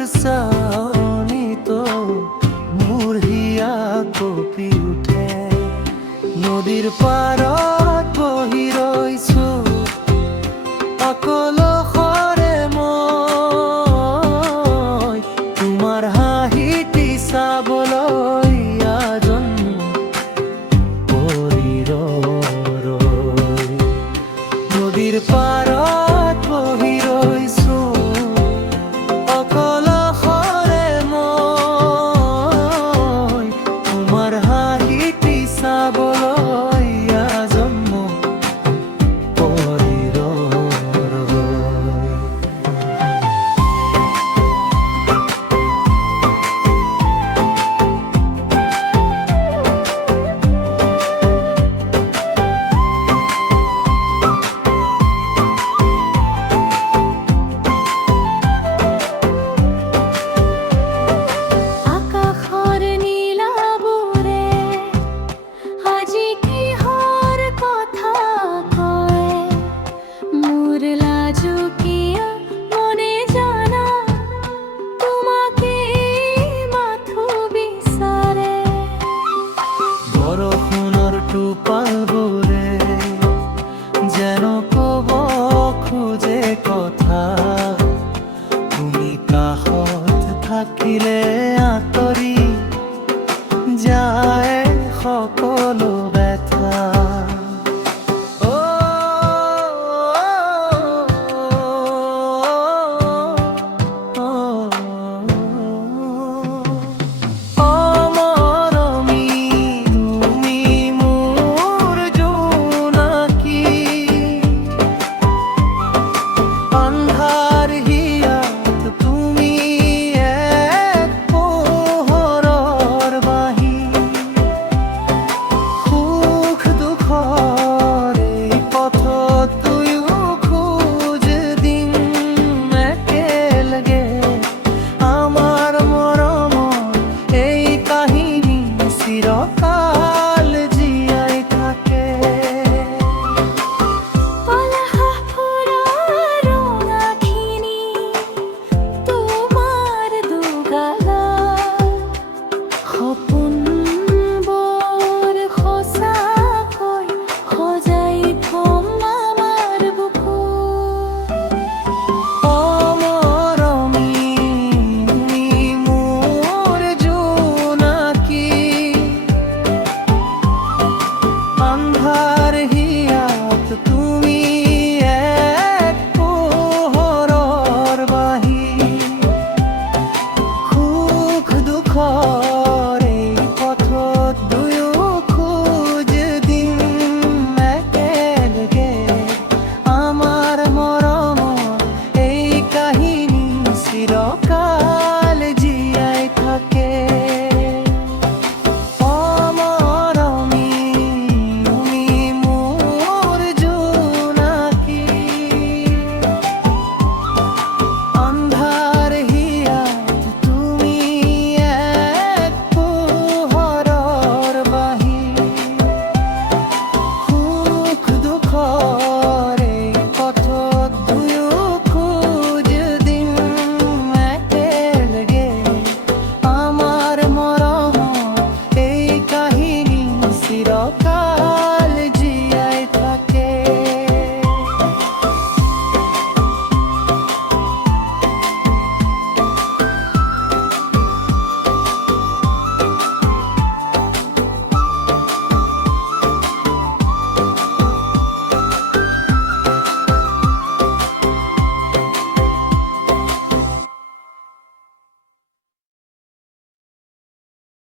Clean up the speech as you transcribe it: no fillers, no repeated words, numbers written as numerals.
চাৱনি তো মোৰ হিয়া কঁপি উঠে। নদীৰ পাৰত বহি ৰৈছো অকলশৰে মই, তোমাৰ হাঁহিটি চাবলৈ আজন পৰীৰ ৰৈ। নদীৰ পাৰত বহি ৰৈছো অকলশৰে মই, তোমাৰ হাঁহিটি চাবলৈ আজন পৰীৰ ৰৈ। আকাশৰ নীলাবোৰে আজি কিহৰ কথা কয়, মোৰ লাজুকীয়া মনে জানা তোমাকে মাথো বিচাৰে। বৰষুণৰ টোপালবোৰে যেন ক'ব খোজে কথা, তুমি কাষত থাকিলে